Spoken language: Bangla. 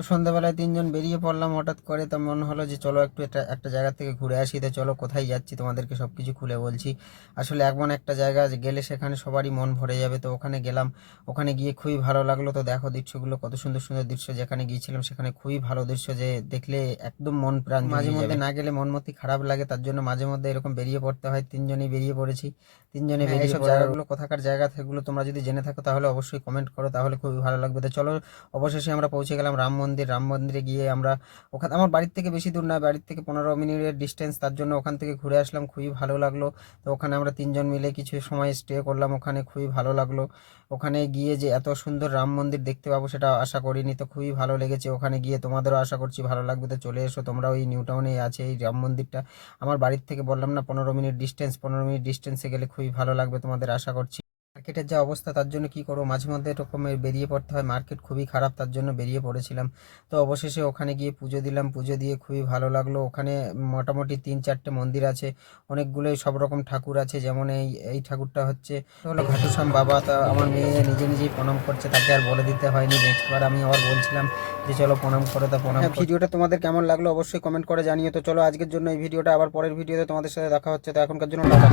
তো সন্ধ্যাবেলায় তিনজন বেরিয়ে পড়লাম হঠাৎ করে। তো মনে হলো যে চলো একটু একটা জায়গা থেকে ঘুরে আসি। তো চলো কোথায় যাচ্ছি তোমাদেরকে সব কিছু খুলে বলছি। আসলে এমন একটা জায়গা যে গেলে সেখানে সবারই মন ভরে যাবে। তো ওখানে গেলাম, ওখানে গিয়ে খুবই ভালো লাগলো। তো দেখো দৃশ্যগুলো কত সুন্দর সুন্দর দৃশ্য, যেখানে গিয়েছিলাম সেখানে খুবই ভালো দৃশ্য, যে দেখলে একদম মন প্রাণ মাঝে মধ্যে না গেলে মন মতি খারাপ লাগে, তার জন্য মাঝে মধ্যে এরকম বেরিয়ে পড়তে হয়। তিনজনই বেরিয়ে পড়েছি। তিনজনে বেরিয়ে এইসব জায়গাগুলো কোথাকার জায়গা সেগুলো তোমরা যদি জেনে থাকো তাহলে অবশ্যই কমেন্ট করো, তাহলে খুবই ভালো লাগবে। তো চলো, অবশেষে আমরা পৌঁছে গেলাম রাম মন্দির। রাম মন্দিরে গিয়ে আমরা ওখানে, আমার বাড়ির থেকে বেশি দূর না, বাড়ির থেকে 15 মিনিটের ডিস্টেন্স, তার জন্য ওখান থেকে ঘুরে আসলাম, খুবই ভালো লাগলো। তো ওখানে আমরা তিনজন মিলে কিছু সময় স্টে করলাম ওখানে, খুবই ভালো লাগলো। ওখানে গিয়ে যে এত সুন্দর রাম মন্দির দেখতে পাবো সেটা আশা করিনি, তো খুবই ভালো লেগেছে। ওখানে গিয়ে তোমাদেরও আশা করছি ভালো লাগবে। তো চলে এসো তোমরা, ওই নিউ টাউনে আছে এই রাম মন্দিরটা। আমার বাড়ির থেকে বললাম না 15 মিনিট ডিস্টেন্স, 15 মিনিট ডিস্টেন্সে গেলে খুবই ভালো লাগবে তোমাদের, আশা করছি। মার্কেটের যা অবস্থা, তার জন্য কি করবো, মাঝে মধ্যে এরকমের বেরিয়ে পড়তে হয়, মার্কেট খুবই খারাপ, তার জন্য বেরিয়ে পড়েছিলাম। তো অবশেষে ওখানে গিয়ে পুজো দিলাম, পুজো দিয়ে খুবই ভালো লাগলো। ওখানে মোটামুটি 3-4টে মন্দির আছে, অনেকগুলোই সব রকম ঠাকুর আছে। যেমন এই এই ঠাকুরটা হলো ঘাটুশ্যাম বাবা। তা আমার মেয়ে নিজে নিজেই প্রণাম করছে, তাকে আর বলে দিতে হয়নি। নেক্সট বার আমি আবার বলছিলাম যে চলো প্রণাম করো, তা প্রণাম। ভিডিওটা তোমাদের কেমন লাগলো অবশ্যই কমেন্ট করে জানিও। তো চলো আজকের জন্য এই ভিডিওটা, আবার পরের ভিডিওতে তোমাদের সাথে দেখা হচ্ছে। তো এখনকার জন্য টাটা।